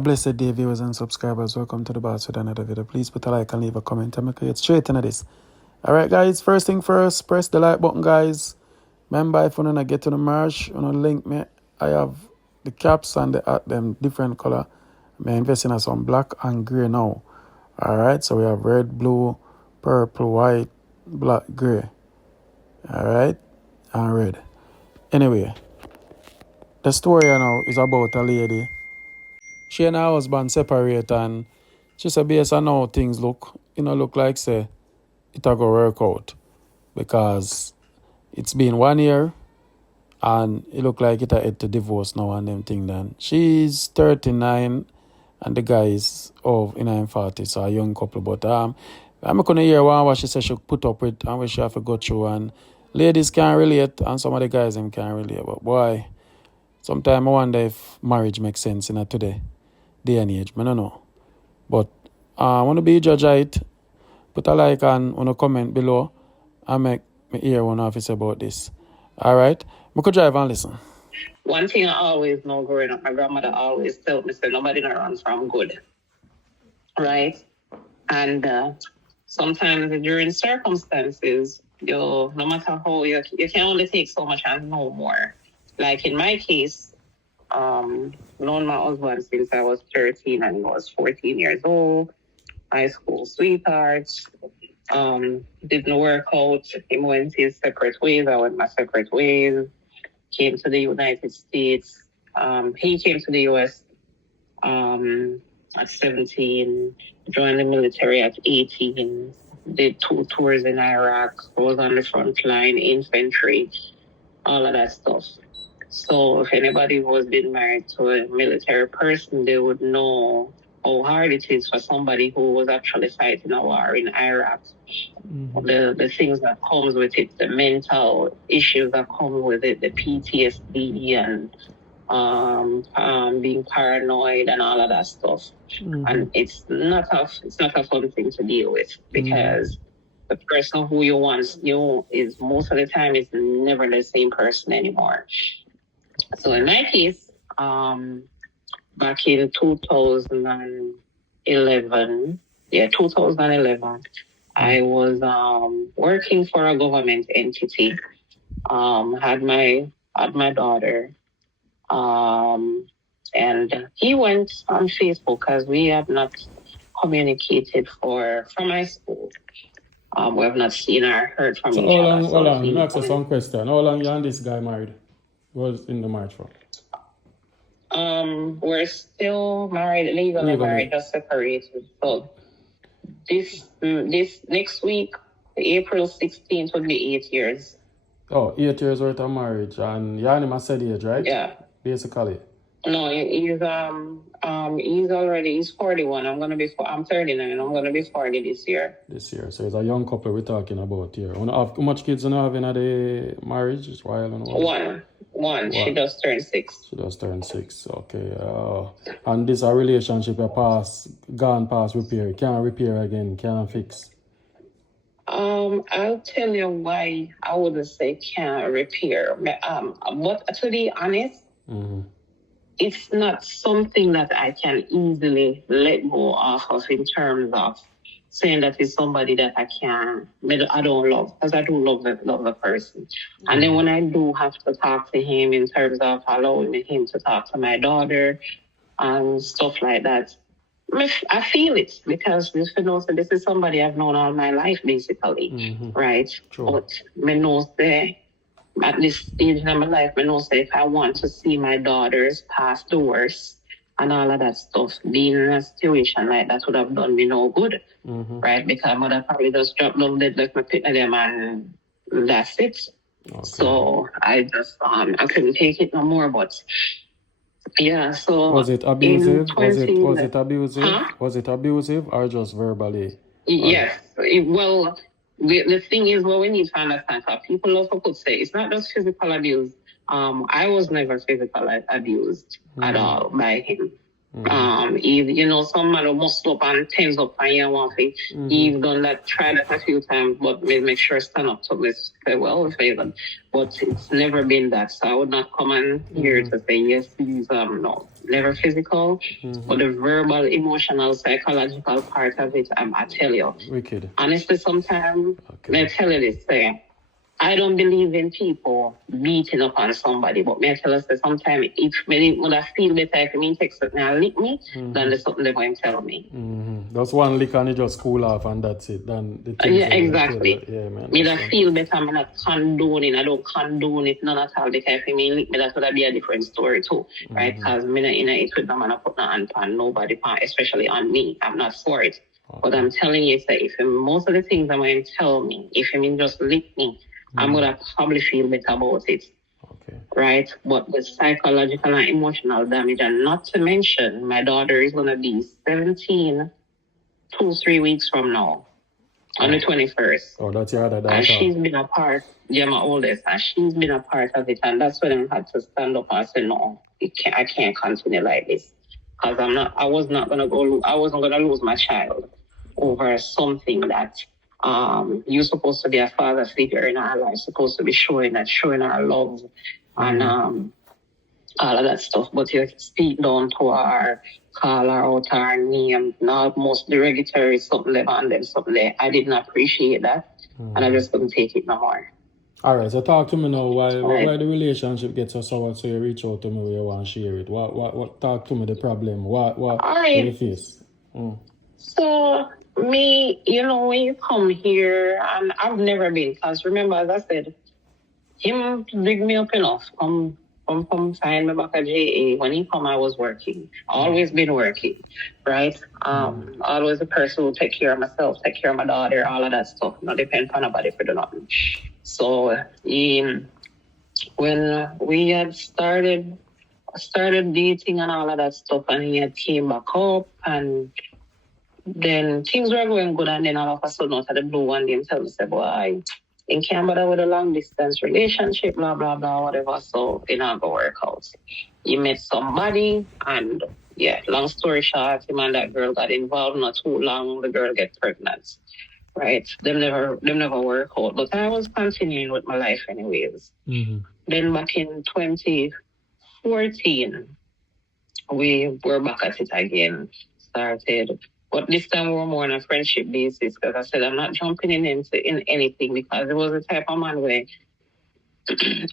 A blessed day, viewers and subscribers. Welcome to the boss with another video. Please put a like and leave a comment and make it straight into this. Alright, guys, first thing first, press the like button, guys. Remember, if you want to get to the merch, you want to link me. I have the caps and them different color. I'm investing in some black and gray now. Alright, so we have red, blue, purple, white, black, gray. Alright, and red. Anyway, the story now is about a lady. She and her husband separate, and she said based on how things look, look like say it a go work out. Because it's been 1 year and it look like it a head to divorce now and them thing then. She's 39 and the guy is in her 40s, so a young couple. But I'm gonna hear what she said she put up with and what she have to go through, and ladies can't relate and some of the guys them can't relate. But boy, sometimes I wonder if marriage makes sense in today day and age. I don't know. But I want to be judge of it. Put a like and want to comment below and make me hear one of you about this. Alright? We could drive and listen. One thing I always know growing up, my grandmother always told me, say nobody not runs from good. Right? And sometimes during circumstances, no matter how you can only take so much and no more. Like in my case, known my husband since I was 13 and he was 14 years old. High school sweetheart. Didn't work out. He went his separate ways. I went my separate ways. Came to the United States. He came to the US at 17. Joined the military at 18. Did 2 tours in Iraq. Was on the front line, infantry, all of that stuff. So if anybody who has been married to a military person, they would know how hard it is for somebody who was actually fighting a war in Iraq. Mm-hmm. The things that comes with it, the mental issues that come with it, the PTSD and being paranoid and all of that stuff. Mm-hmm. And it's not a fun thing to deal with, because the person who you once knew is most of the time is never the same person anymore. So in my case, back in 2011, I was working for a government entity. Had my daughter, and he went on Facebook as we have not communicated from high school. We have not seen or heard from each other. Hold on. Let me ask you some question. How long you and this guy married? Was in the marriage for? We're still married, legally married, just separated. So this next week, April 16th, will be 8 years. Oh, 8 years worth of marriage, and you're in my said age, right? Yeah. Basically. No, he's 41. I'm 39. I'm gonna be 40 this year. So it's a young couple we're talking about here. How much kids do you have in the marriage? Just while and One. She just turned 6. Okay. And this a relationship gone past repair. Can't repair again. Can't fix. I'll tell you why I wouldn't say can't repair. But to be honest, it's not something that I can easily let go off of in terms of saying that it's somebody that I don't love, because I do love the person. And then when I do have to talk to him in terms of allowing him to talk to my daughter and stuff like that, I feel it, because this is somebody I've known all my life, basically, right? True. But I know at this stage in my life, I know if I want to see my daughters pass the worst and all of that stuff, being in a situation like that would have done me no good, right? Because I would have probably just dropped them dead, like my pit of them, and that's it. Okay. So I just I couldn't take it no more. But yeah, so was it abusive? Was it abusive? Huh? Was it abusive or just verbally? Yes. Well, the thing is, what we need to understand, people also could say it's not just physical abuse. I was never physically abused at all by him. If some man who must up and tens up and you want to, you've done that, tried that a few times, but make sure stand up to me, say, well, favor. But it's never been that. So I would not come in here to say, yes, please, no, never physical, but the verbal, emotional, psychological part of it, I tell you. Wicked. Honestly, sometimes, I tell you this, say, I don't believe in people beating up on somebody, but may I tell us that sometimes if me would have feel better if me take something and lick me, then there's something they're going to tell me. That's one lick and you just cool off and that's it. Then the things yeah, exactly. Yeah, man. Me that feel better, I'm not condoning. I don't condone it, none at all. Because if me lick me, that would be a different story too, right? Because me not in it with them and I put no hand on nobody, especially on me. I'm not for it. Okay. But I'm telling you, that if most of the things I'm going to tell me, if you just lick me, I'm going to probably feel better about it. Okay. Right? But the psychological and emotional damage, and not to mention, my daughter is going to be 17 2-3 weeks from now, on the 21st. Oh, that's your other daughter. And she's been a part, my oldest, and she's been a part of it. And that's when I had to stand up and say, no, I can't continue like this. Because I wasn't going to lose my child over something that you're supposed to be a father figure in our life, supposed to be showing our love and all of that stuff. But you speak down to her, call her out her name, not most derogatory, something there and then something there. I didn't appreciate that, and I just couldn't take it no more. All right, so talk to me now. Why the relationship gets so sour? So you reach out to me where you want to share it. What? Talk to me the problem. What you face? So me, when you come here, and I've never been, because remember, as I said, him big me up enough. Come find me back at JA. When he come, I was working. Always been working, right? Always a person who take care of myself, take care of my daughter, all of that stuff. Not depend on nobody for the nothing. So when we had started dating and all of that stuff, and he had came back up, and then things were going good, and then all of a sudden out of the blue one day he tell me, say, boy, in Canada with a long distance relationship, blah, blah, blah, whatever. So it not gonna work out. He met somebody, and yeah, long story short, him and that girl got involved. Not too long, the girl get pregnant. Right? Them never work out. But I was continuing with my life anyways. Then back in 2014, we were back at it again. Started. But this time we were more on a friendship basis, because I said I'm not jumping in anything, because it was the type of man where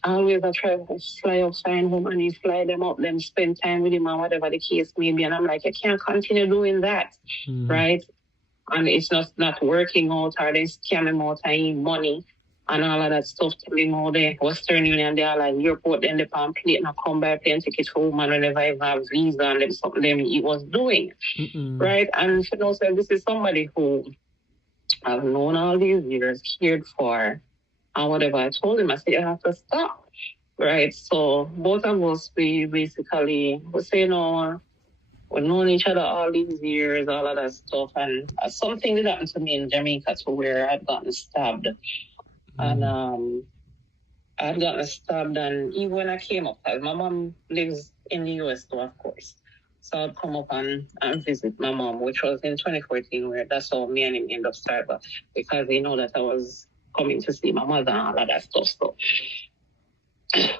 always I try to fly up, find home, and you fly them up, then spend time with him, or whatever the case may be. And I'm like, I can't continue doing that, right? And it's not working out, or they scam him out and eat money and all of that stuff. Telling all the Western Union, they are like airport, then they pan plate and come by plane ticket home, and whenever I have visa and them something them he was doing. Right? And so this is somebody who I've known all these years, cared for, and whatever. I told him, I said, you have to stop. Right? So both of us, we basically say, no, we've known each other all these years, all of that stuff. And something did happen to me in Jamaica to where I'd gotten stabbed. And I'd gotten stabbed, and even when I came up, my mom lives in the US too, of course. So I'd come up and visit my mom, which was in 2014, where that's how me and him ended up starting, because they know that I was coming to see my mother and all of that stuff. So.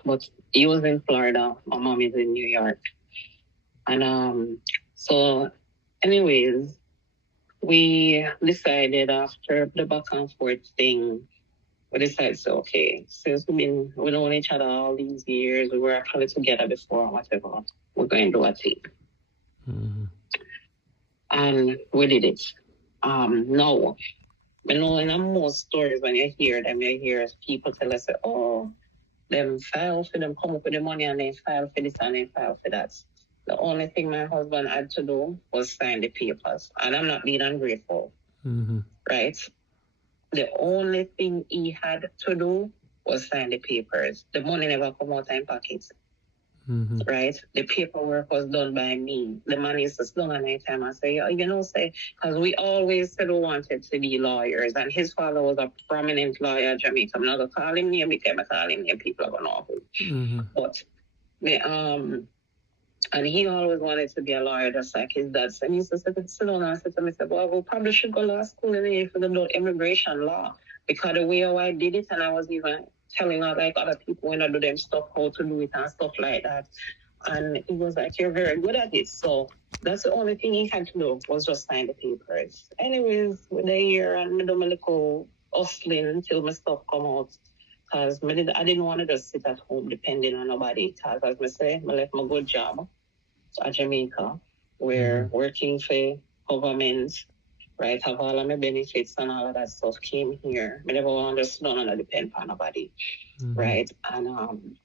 But he was in Florida, my mom is in New York. And so anyways, we decided after the back and forth thing, we decided, so okay, since we've known each other all these years, we were actually together before, whatever, we're going to do a thing. And we did it. Now, in most stories, when you hear them, you hear people tell us, oh, them file for them, come up with the money, and they file for this and they file for that. The only thing my husband had to do was sign the papers. And I'm not being ungrateful, right? The only thing he had to do was sign the papers. The money never come out in pockets, right? The paperwork was done by me. The money is just done at night time. I say, because we always said we wanted to be lawyers. And his father was a prominent lawyer in Jamaica. I'm not going to call him name because I call him name. People are going to know who. But And he always wanted to be a lawyer, just like his dad. So he used to sit down and say to me, well, we probably should go to law school if we don't know immigration law. Because the way how I did it, and I was even telling like other people when I do them stuff, how to do it and stuff like that. And he was like, you're very good at it. So that's the only thing he had to do was just sign the papers. Anyways, with a year and I do my little hustling until my stuff come out. Because I didn't want to just sit at home depending on nobody. Because as I say, I left my good job at Jamaica. We're working for government, right? Have all of my benefits and all of that stuff came here. I never want to sit down and depend on nobody, right? And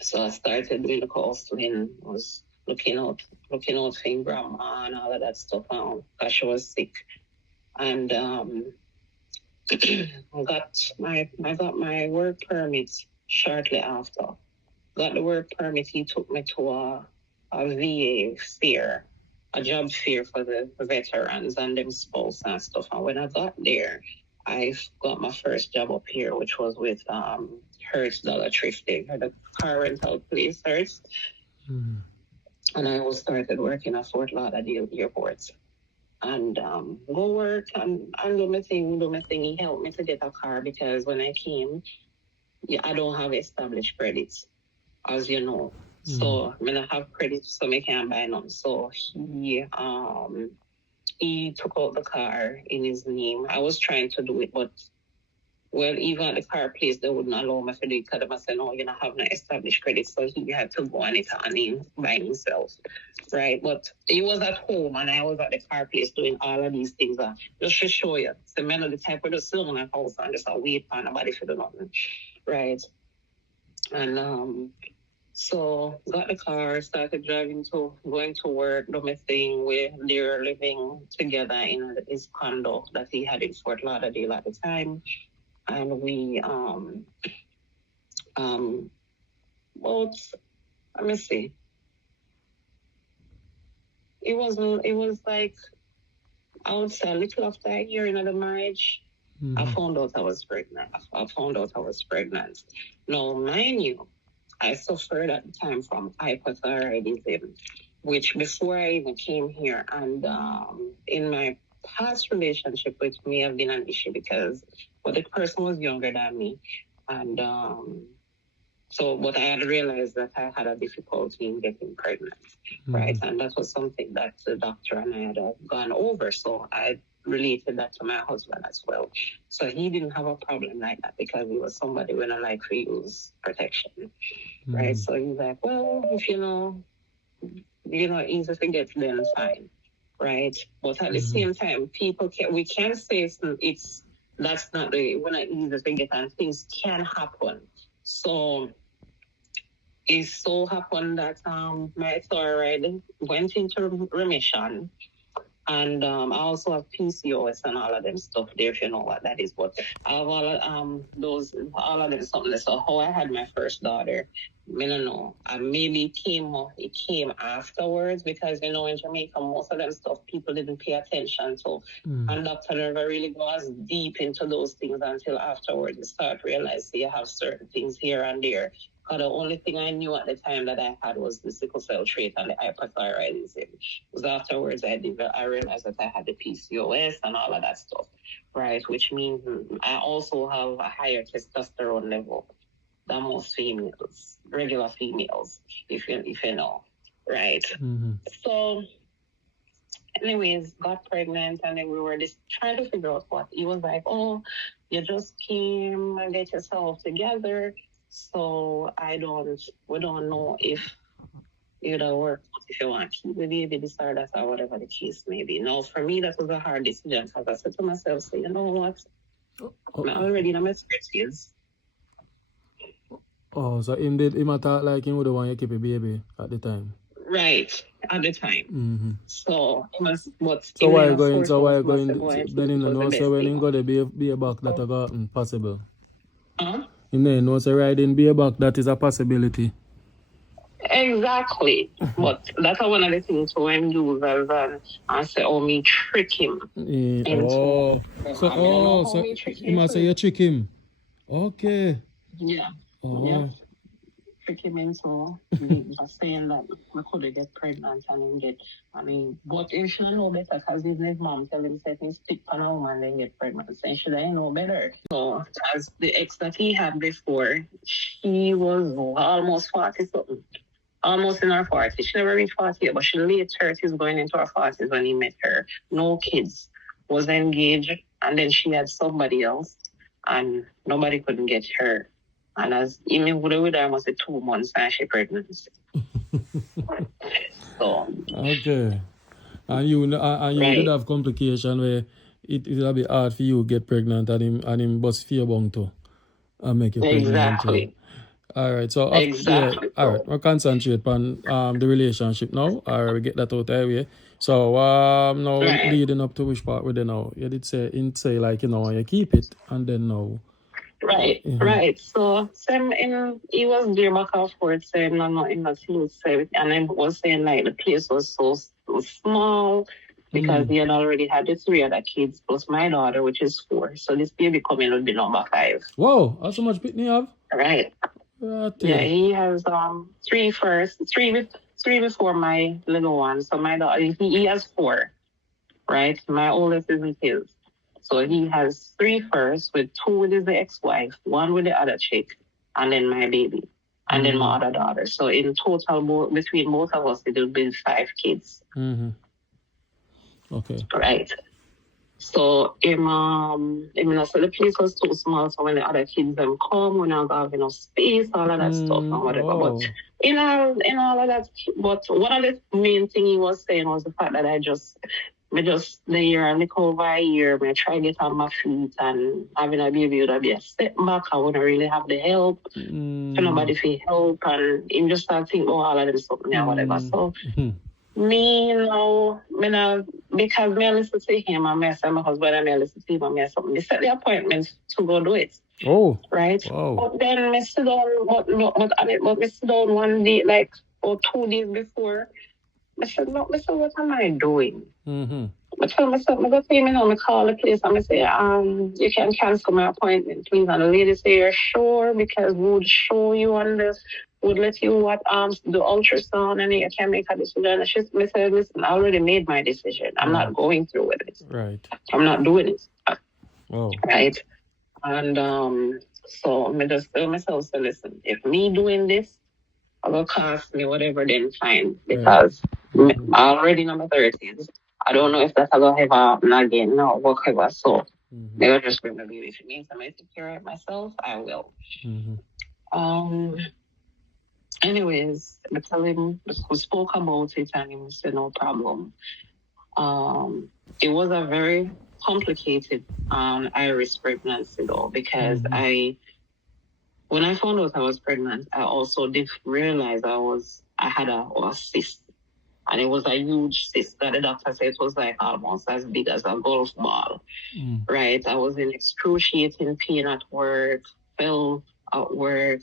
so I started doing the hustling, was looking out for grandma and all of that stuff because she was sick. And I got my work permit shortly after. Got the work permit, he took me to a VA fair, a job fair for the veterans and them spouse and stuff. And when I got there, I got my first job up here, which was with Hertz Dollar Thrifting, the car rental place, Hertz. And I was started working at Fort Lauderdale Airport. And go work and do my thing. He helped me to get a car because when I came, I don't have established credits, as you know. So I don't have credits, so I can't buy none. So he took out the car in his name. I was trying to do it, but even at the car place, they wouldn't allow me to do it because they said, no, you don't have no established credit. So he had to go on it by himself, right? But he was at home and I was at the car place doing all of these things. Just to show you. So men of the type of just sit in my house and just wait for nobody to do nothing, right? And so got the car, started going to work, do my thing. They were living together in his condo that he had in Fort Lauderdale at the time. And we well, let me see. It was like, I would say a little after a year into the marriage, I found out I was pregnant. Now, mind you, I suffered at the time from hypothyroidism, which before I even came here, and in my past relationship, which may have been an issue because the person was younger than me, and but I had realized that I had a difficulty in getting pregnant, right? And that was something that the doctor and I had gone over, so I related that to my husband as well. So he didn't have a problem like that because he was somebody when I like to use protection, right? So he's like, well, if easy to get, then fine, right? But at the same time, we can say that's not we're not easy to get, and things can happen. So it so happened that my thyroid went into remission. And I also have PCOS and all of them stuff there, if you know what that is. But I have all of them something. So how I had my first daughter, I don't know. Maybe it came afterwards because in Jamaica most of them stuff people didn't pay attention to. And doctor never really goes deep into those things until afterwards you start realizing you have certain things here and there. The only thing I knew at the time that I had was the sickle cell trait and the hypothyroidism. Because afterwards I realized that I had the PCOS and all of that stuff, right? Which means I also have a higher testosterone level than most females, regular females, if you know, right? So anyways, got pregnant and then we were just trying to figure out what. He was like, oh, you just came and get yourself together. So we don't know if it'll work, if you want to keep the baby, this or that, or whatever the case may be. Now, for me, that was a hard decision because I said to myself, so you know what? I'm already in my 30s. Oh, so him attack like him would want you keep a baby at the time. Right, at the time. So why you going? Then him know so when him got the be back that got possible. Him know so riding be back that is a possibility. Exactly. But that's one of the things when you I say, oh, me trick him. So he must say you trick him. Okay. Yeah. Oh. Yeah. trick him into saying that we could get pregnant and get, but he should know better because his mom tell him that he stick on a woman and get pregnant. So he should know better. So as the ex that he had before, she was almost 40 something. Almost in her 40s. She never reached 40 yet, but she late 30s going into her 40s when he met her. No kids. Was engaged, and then she had somebody else, and nobody couldn't get her. And as even with her almost 2 months and she pregnant. So Okay. And you did have complication where it'll be hard for you to get pregnant and him bust fear bong too and make you pregnant. Exactly. All right. So Exactly. all right. We'll concentrate on the relationship now. All right, we get that out of the way. So now leading up to which part we now? You did say like, you keep it and then now. Right. So he was there back and forth saying nothing he said, and I was saying like the place was so small because he had already had the 3 other kids plus my daughter, which is 4. So this baby coming would be number 5. Whoa, how so much pitney you have? Right. Yeah, he has 3 first, 3 before my little one. So my daughter, he has 4, right? My oldest isn't his. So he has 3 first, with 2 with his ex-wife, 1 with the other chick, and then my baby, and then my other daughter. So in total, between both of us, it will be 5 kids. Okay. Right. So so the place was too small. So when the other kids come, when I have enough space, all of that stuff and whatever. But in all of that, but one of the main thing he was saying was the fact that I just the year and look over a year, I try to get on my feet, and having a baby would be a setback. I wouldn't really have the help. So nobody feel help, and him just start think all of them something and whatever. So me, because me listen to him and me say my husband and me listen to him and me something. They set the appointment to go do it. Oh. Right? Wow. But then me sit down, but me sit down one day, like, or 2 days before. I said, no, what am I doing? I tell myself, I go to him, I call the place and I say, you can cancel my appointment, please. And the lady say, you're sure? Because we would show you on this, would let you the ultrasound and you can make a decision. And she said, listen, I already made my decision. I'm not going through with it. Right. I'm not doing it. Oh. Right. And so I just tell myself, so listen, if me doing this, it will cost me whatever, then fine. Because I'm already in my 30s. I don't know if that's going to ever happen again, no, whatever. So they will just bring the baby. If it means I'm going to take care of myself, I will. Anyways, I tell him, we spoke about it, and he said no problem. It was a very complicated Irish pregnancy though, because when I found out I was pregnant, I also did realize I had a cyst. And it was a huge cyst that the doctor said it was like almost as big as a golf ball. Right? I was in excruciating pain at work, fell at work.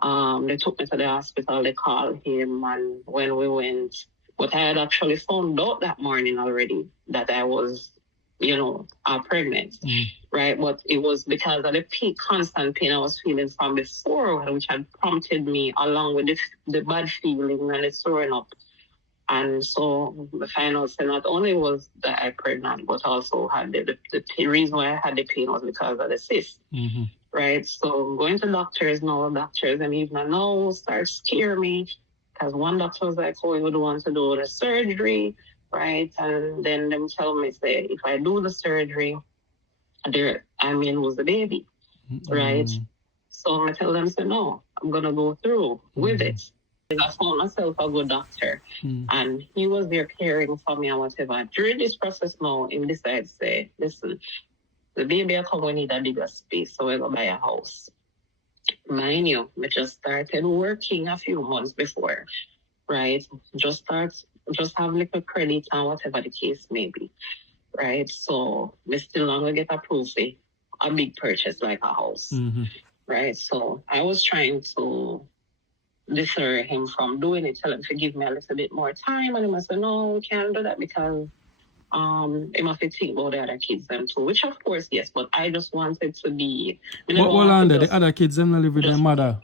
They took me to the hospital, they called him, and when we went, but I had actually found out that morning already that I was, pregnant, right? But it was because of the constant pain I was feeling from before, which had prompted me, along with the bad feeling and the throwing up. And so the final say not only was that I pregnant, but also had the reason why I had the pain was because of the cyst. Right? So going to doctors and even now start scare me, because one doctor was like, oh, you would want to do the surgery, right? And then them tell me, say, if I do the surgery, I may lose the baby, right? So I tell them, say, no, I'm going to go through with it. I found myself a good doctor, and he was there caring for me and whatever. During this process now, he decided to say, listen, the baby I come, we need a bigger space, so we're going to buy a house. Mind you, I just started working a few months before, right? Just have little credit and whatever the case may be, right? So we still not going to get approved for a big purchase like a house, right? So I was trying to deter him from doing it, tell him to give me a little bit more time, and he must say, no, we can't do that because he must think about the other kids them too, which of course, yes, but I just wanted to be... But hold on there, the other kids them live with their mother?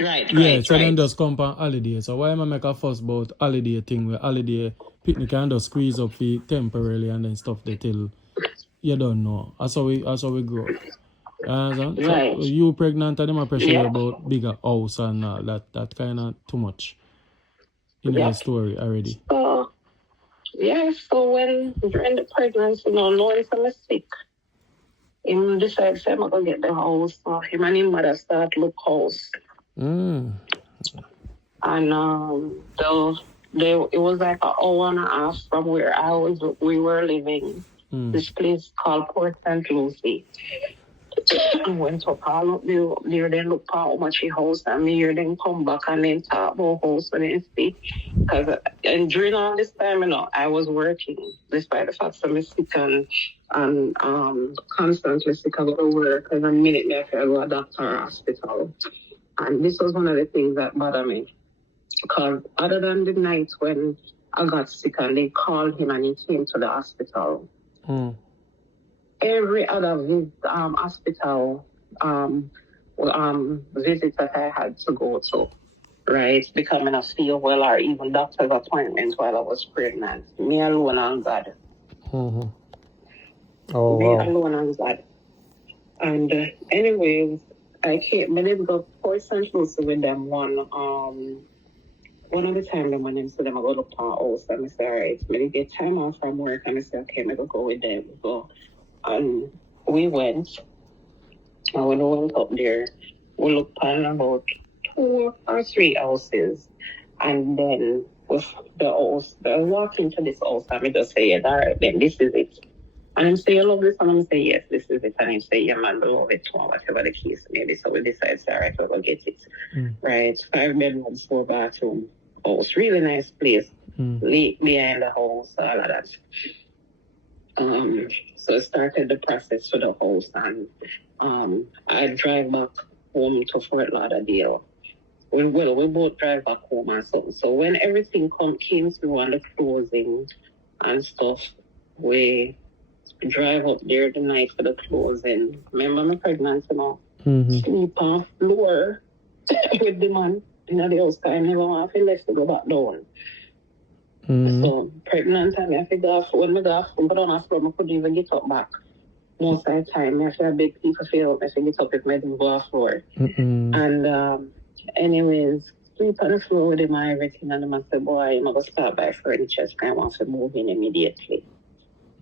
Right, Yeah, right, so then right. just come on holiday. So why am I make a fuss about holiday thing where holiday picnic can just squeeze up for temporarily and then stuff they till you don't know. That's how we grow. So Right. you pregnant and them a pressure you Yeah. about bigger house and that kind of too much in your Yep. story already. So yeah, so when during the pregnancy, knowing some is sick, him decide say I'm gonna get the house. So him and his mother start look house. Mm. And it was like an hour and a half from where we were living. This place called Port St. Lucie. I went up all up there, then look how much he house and me here, then come back and then talk about house and then see. And during all this time, I was working, despite the fact that I'm sick and constantly sick. I go to work and a minute me I feel I go to a doctor or hospital. And this was one of the things that bothered me. Because other than the night when I got sick and they called him and he came to the hospital, every other hospital visit that I had to go to, right, becoming a feel well or even doctor's appointments while I was pregnant, me alone and God. Oh Me wow. alone and God. And anyways, I did go Port St. Lucie with them one of the time the man said them I go look for a house and I said, all right, I get time off from work and I said, okay, I'm gonna go with them. So we went and when we went up there, we looked on about 2 or 3 houses and then with the house, I walk into this house and I just say, all right, then this is it. And I'm say, you love this? And I'm say, yes, this is it. And I'm say, yeah, man, I love it too, whatever the case may be. So we decide, all right, we'll get it. Right, 5 bedrooms, 4 bathrooms. House, really nice place. Lake behind the house, all of that. So I started the process for the house and I drive back home to Fort Lauderdale. We both drive back home and something. So when everything came through on the closing and stuff, we drive up there the night for the closing. Remember my pregnancy now? Sleep on floor with the man in the house. I never want to left to go back down. So pregnant and I figure off when I go off, but on a floor, I couldn't even get up back. Most of the time, I feel big people feel I get up if I didn't go off floor. And anyways, sleep on the floor with him and everything, and I said, boy, I'm gonna start by furniture, so I want to move in immediately.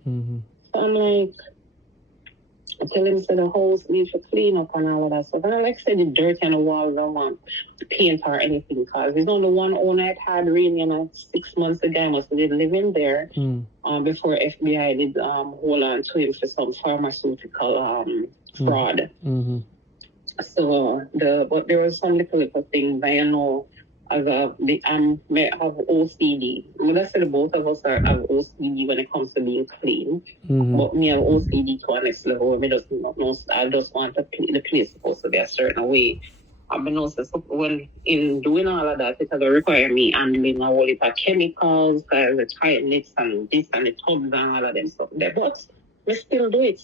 So I'm like, I tell him so the house needs to clean up and all of that stuff. And I like said the dirt on the walls, I don't want paint or anything because there's only one owner it had really, 6 months ago. I must have been living there before FBI did hold on to him for some pharmaceutical fraud. So but there was some little thing that as I have OCD. I said both of us have OCD when it comes to being clean. But me have OCD to a next level. I just want the place supposed to be a certain way. I mean, also, when in doing all of that, it has require me handling a whole heap of chemicals, the tiredness and this and the tubs and all of them stuff there. But we still do it.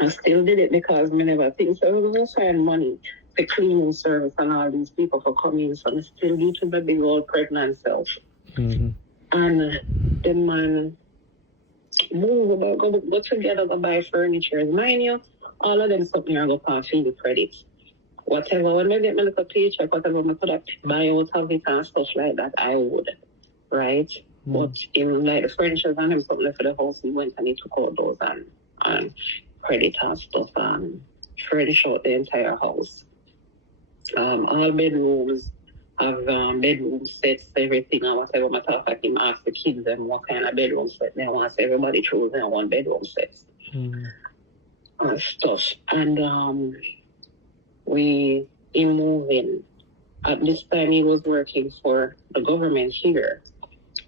I still did it because I never think so. I was going to find money for cleaning service and all these people for coming. So I still do to my big old pregnant self. And the man move, go together, go buy furniture. Mind you, all of them something are going to pass the credits. Whatever, when I get my little paycheck, whatever I could have buy out of it and stuff like that, I would. Right? But in like the furniture and them something for the house, he went and he took out those and credit and stuff and furnish out the entire house. All bedrooms have bedroom sets, everything and whatever. Matter of fact, him ask the kids them what kind of bedroom set they want. So everybody chose their one bedroom sets and stuff. And we moved in. At this time, he was working for the government here.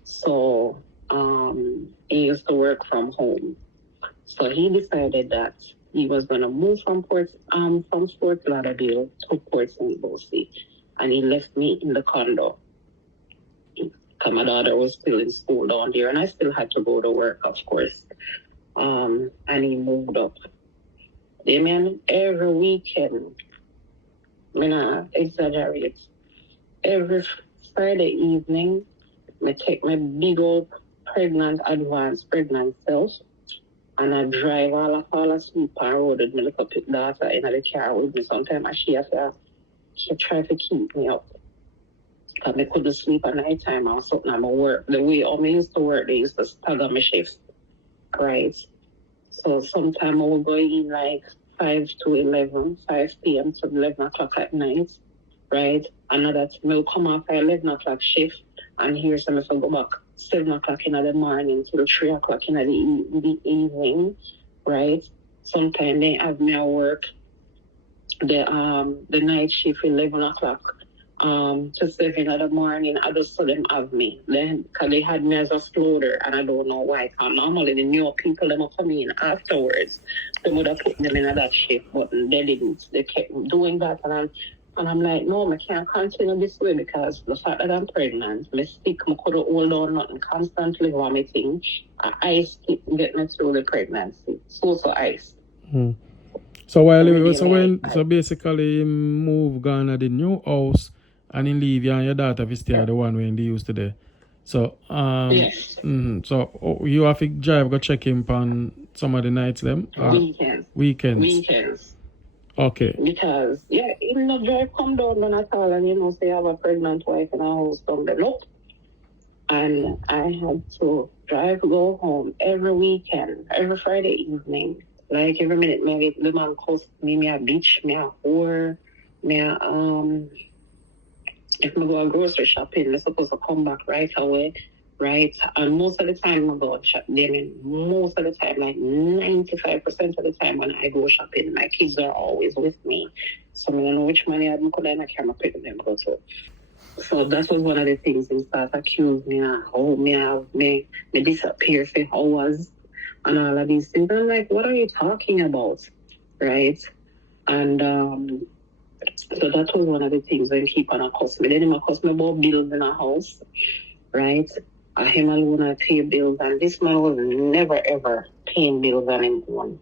So he used to work from home. So he decided that he was going to move from Fort Lauderdale to Port St. Lucie. And he left me in the condo. Because my daughter was still in school down there. And I still had to go to work, of course. And he moved up. They mean every weekend, me not exaggerate. Every Friday evening, I take my big old advanced pregnant self, and I drive all asleep on the road with my little daughter in the car with me. Sometimes she try to keep me up. Because I couldn't sleep at night time or something. I'm at work. The way I used to work, they used to stagger my shifts, right? So sometimes I would go in like 5 to 11, 5 p.m. to 11 o'clock at night, right? Another time will come after 11 o'clock shift, and here some if I go back 7 o'clock in the morning till 3 o'clock in the evening, right? Sometimes they have me at work the night shift 11 o'clock to 7 in the morning. I just saw them have me then because they had me as a floater, and I don't know why. Normally the new people that come in afterwards, they would have put them in that shift, but they didn't. They kept doing that, and I'm like, no, I can't continue this way because the fact that I'm pregnant, my sick, I couldn't hold on nothing, constantly vomiting. Ice get me through the pregnancy. So ice. So so basically you move gone at the new house and you leave you and your daughter to stay at the one when they used to there. So yes. So you have to drive go check him on some of the nights them? Weekends. Okay. Because even the drive come down when at all, and say I have a pregnant wife in a house down there. Nope. And I had to go home every weekend, every Friday evening. Like every minute, me get the man cost me a bitch, me a whore, me a if I go a grocery shopping, I'm supposed to come back right away, right? And most of the time I go shopping, most of the time, like 95% of the time when I go shopping, my kids are always with me. So I don't know which money I could I can't pick them go to. So that was one of the things they start accuse me of how me disappear for hours and all of these things. I'm like, what are you talking about? Right? And so that was one of the things they keep on accusing me. Then him accuse me about bills in a house, right? Him alone I pay bills, and this man was never ever paying bills on his own.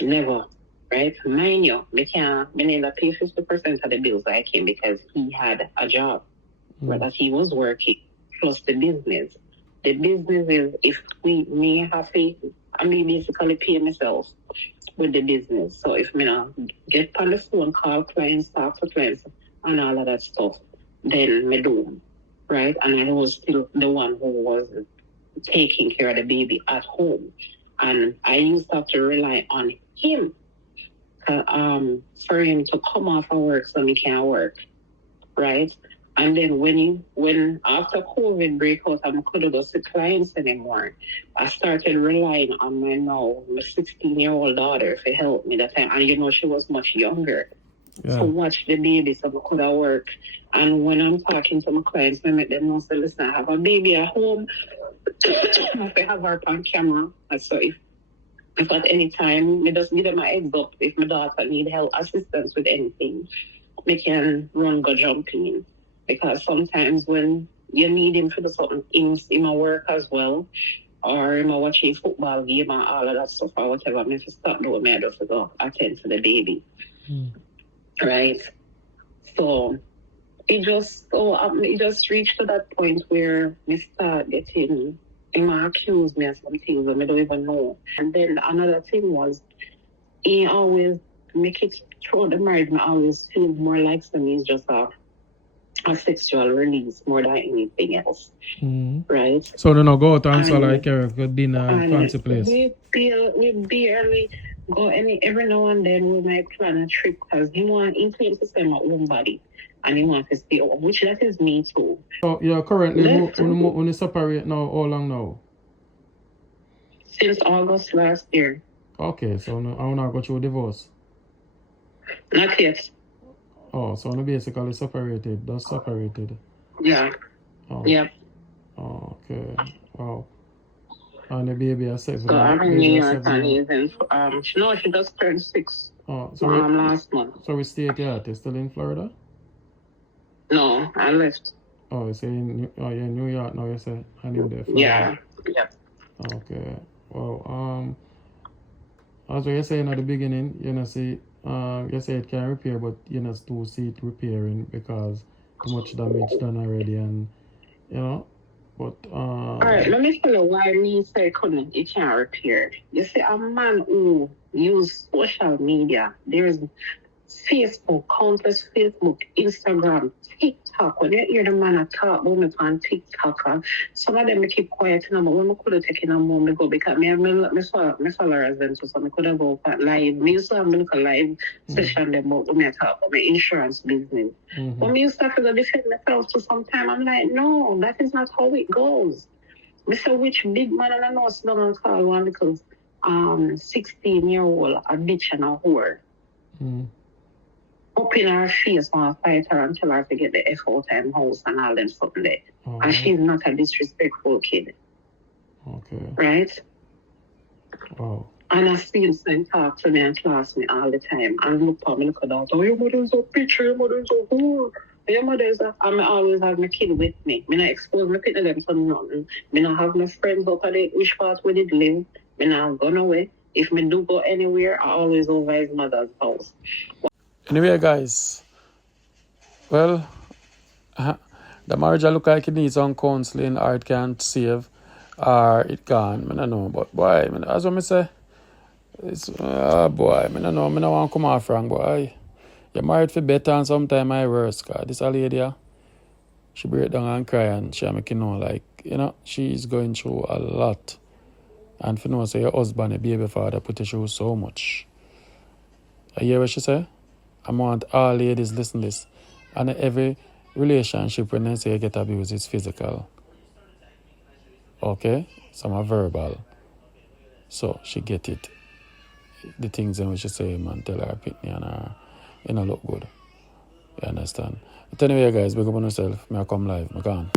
Never. Right? Mind you, me never pay 50% of the bills I came because he had a job that he was working, plus the business. The business is if me have to, I mean basically pay myself with the business. So if me not get on the phone, call clients, talk to clients, and all of that stuff, then me do, right? And I was still the one who was taking care of the baby at home, and I used to have to rely on him for him to come off of work so he can work, right? And then when after COVID break out, I couldn't go see clients anymore. I started relying on my 16-year-old daughter to help me that time. And she was much younger. Yeah. So watch the baby so I could work. And when I'm talking to my clients, I make them know, say, listen, I have a baby at home. I have her on camera. So if at any time, me just give them a heads up if my daughter need help, assistance with anything, we can run go jump in. Because sometimes when you need him for something in my work as well, or in my watching football game and all of that stuff or whatever, I have to stop doing me, I just go attend to the baby. Right? So it just reached to that point where we start getting he might accuse me of some things that I don't even know. And then another thing was, he always make it through the marriage, I always feel more like something is just a sexual release more than anything else. Right? So they not go out and so like a dinner fancy place. We barely go every now and then we might plan a trip because he want to stay my own body. And he wants to stay home, which that is me too. So you're currently when you separate now, how long now? Since August last year. Okay, so I want to go through a divorce? Not yet. Oh, so you basically separated. That's separated. Yeah. Oh. Yeah. Oh, okay. Wow. And the baby is 7. So I'm in New York and even she just turned 6. Oh, so last month. So we stay at your still in Florida? No, I left. Oh, you say you're in New York now, you say, and you're there. Yeah. Okay. Well, as we were saying at the beginning, see, You say it can repair, but you know, still see it repairing because too much damage done already, and you know. But All right, let me tell you why me say couldn't it can't repair. You see, a man who use social media, there's Facebook, countless Facebook, Instagram, TikTok. When you hear the man talk about me on TikTok, some of them me keep quiet, you know, but when I could have taken a moment go because me followers them so I could have go live. Me used to have a live session them about me talk about my insurance business. But me used to have to defend myself to some time. I'm like, no, that is not how it goes. Me say which big man and I know sit down and call one because 16-year-old a bitch and a whore. Up in her face want to fight her and tell her to get the F out of house and all them stuff there. And she's not a disrespectful kid. Okay. Right? Wow. And I see him talk to me and class me all the time. And look at me, look at that. Oh, your mother's a bitch, your mother's a whore. Your mother's a... And I always have my kid with me. I not expose my kid to them to nothing. I not have my friends up at the which part where they live. I not gone away. If me do go anywhere, I always over his mother's house. Anyway, guys, well, the marriage I look like it needs some counseling or it can't save or it can. I don't know, but boy, as what I say, it's, boy, I don't know, I don't want to come off wrong, boy. You're married for better and sometimes I worse, cause this a lady, she break down and cry and she make you know, like, you know, she's going through a lot. And for you know, say your husband, your baby father put you through so much. You hear what she say? I want all ladies listen to this. And every relationship when they say you get abused, it's physical. Okay? Some are verbal. So she get it. The things in which she say, man, tell her pitney and her, you know, look good. You understand? But anyway, guys, big up on yourself. May I come live. I can.